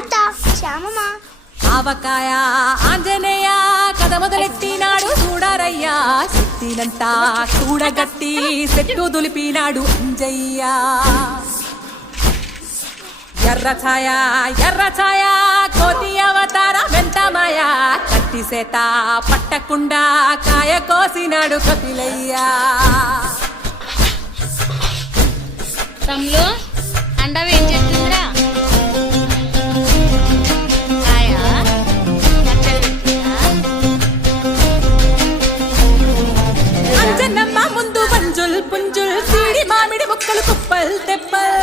అత్త శ్యామమ్మ ఆవకాయ ఆంజనేయ కథ మొదలెట్టినాడు చూడారయ్యా శక్తినంతా చూడగట్టి చెట్టు దులిపినాడు అంజయ్య ఎర్ర ఛాయ కోతి అవతార వెంటమాయ కత్తి సేత పట్టకుండా కాయ కోసినాడు కపిలయ్యా తమ్ములు అండవ ఏం చేస్తుందిరా అంజనమ్మ ముందు వంజుల్ పుంజుల్ సీడి మామిడి ముక్కలు కుప్పల్ తెప్పల్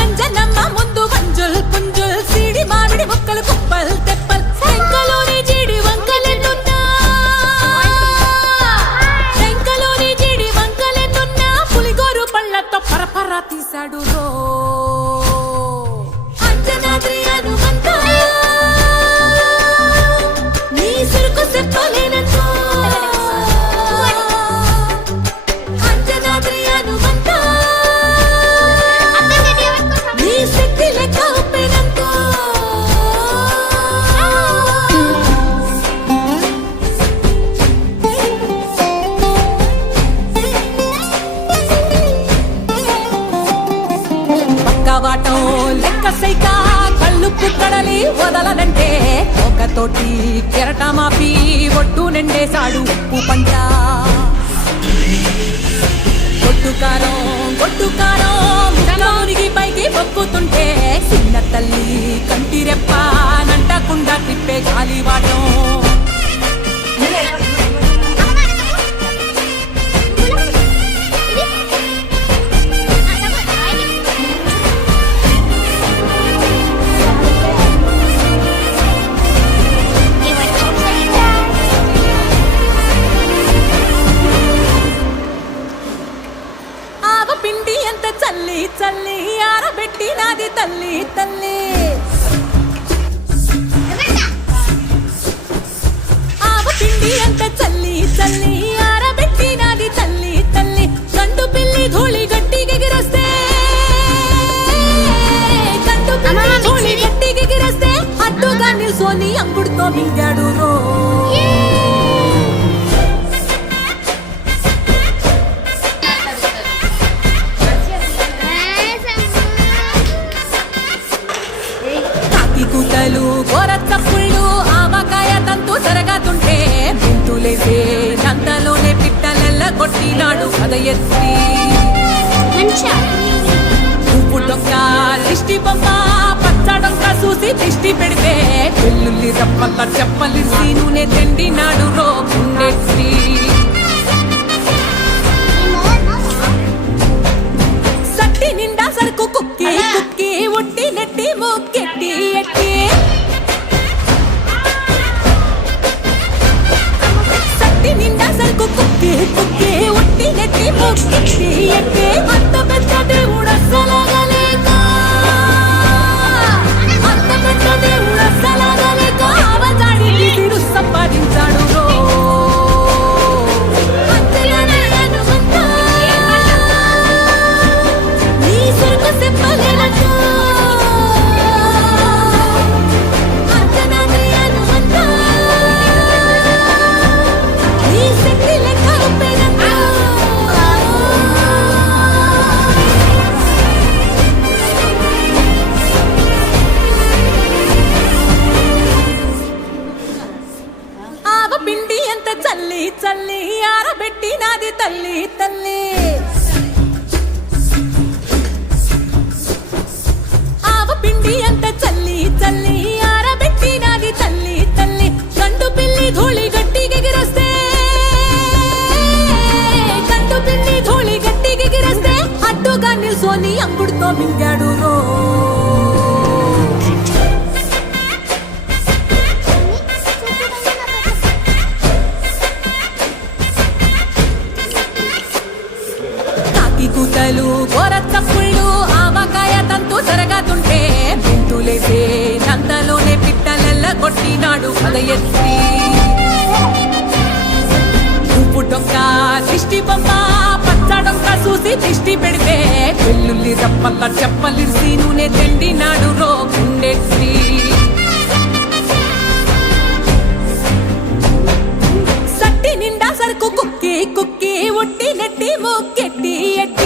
అంజనమ్మ ముందు వంజుల్ పుంజుల్ సీడి మామిడి ముక్కలు కుప్పల్ తెప్పల్ టెంకలోని జీడి వంకలెన్నున్నా టెంకలోని జీడి వంకలెన్నున్నా పులిగోరు పళ్ళతో పరపర తీశాడు రో అంజనాద్రి హనుమంత నీ సురుకు చెప్పలేనంతో అంజనాద్రి హనుమంత నీ శక్తి లెక్క ఉప్పెనంతో పక్కవాటం లెక్క సైక కళ్ళు పుక్కడలి వదలనంటే ఒకతోటి కెరటమాపి ఒడ్డు నిండేశాడు ఉప్పు పంట గొడ్డుకారం మురికి పైకి మొక్కుతుంటే చిన్న తల్లి కంటి రెప్ప నంటకుండా తిప్పే గాలివాటం పిండి ఎంత చల్లి చల్లి ఆరబెట్టి నాది తల్లి తల్లి ఆవ పిండి ఎంత చల్లి చల్లి ఆరబెట్టి నాది తల్లి తల్లి గండు పిల్లి ధూళి గట్టి ఎగిరొస్తే గండు పిల్లి ధూళి గట్టి ఎగిరొస్తే అడ్డుగా నిల్సోని అంగుడుతో మింగాడు రో కూతలు గోరచ్చప్పుళ్ళు ఆవకాయ తంతు జరగతుంటే మెంతులేసే నందలోనే పిట్టలెల్ల కొట్టినాడు కథ ఎత్తి ఉప్పు డొక్క దిష్టి బొమ్మ పచ్చడొక్క చూసి దిష్టి పెడితే వెల్లుల్లి రప్పక చెప్పలిసి నూనె తెండినాడు రోగుండెత్తి సట్టి నిండా సరుకు కుక్కి కుక్కి ఒట్టి నెట్టి మొక్కెట్టి ఎట్టి సట్టి నిండా సరుకు కుక్కి కుక్కి ఒట్టి నెట్టి మొక్కెట్టి ఎట్టి అంత పెద్ద దేవుడు అస్సలాగలేక అంత పెద్ద దేవుడు అస్సలాగలేక అవజాడి తీరు సంపాదించాడు రో పిండి ఎంత చల్లి చల్లి ఆరబెట్టి నాది తల్లి తల్లి ఆవ పిండి ఎంత చల్లి చల్లి ఆరబెట్టి నాది తల్లి తల్లి గండు పిల్లి ధూళి గట్టి ఎగిరొస్తే గండు పిల్లి ధూళి గట్టి ఎగిరొస్తే అడ్డుగా నిల్సోని అంగుడుతో మింగాడు రో కూతలు గోరచ్చప్పుళ్ళు ఆవకాయ తంతు జరగతుంటే మెంతులేసే నందలోనే పిట్టలెల్ల కొట్టినాడు కథ ఎత్తి ఉప్పు డొక్క దిష్టి పెడితే వెల్లుల్లి రప్పల్ల చెప్పలిర్సి నూనె తిండినాడు రో గుండెట్టి సట్టి నిండా సరుకు కుక్కి కుక్కి ఒట్టి నెట్టి మొక్కెట్టి ఎట్టి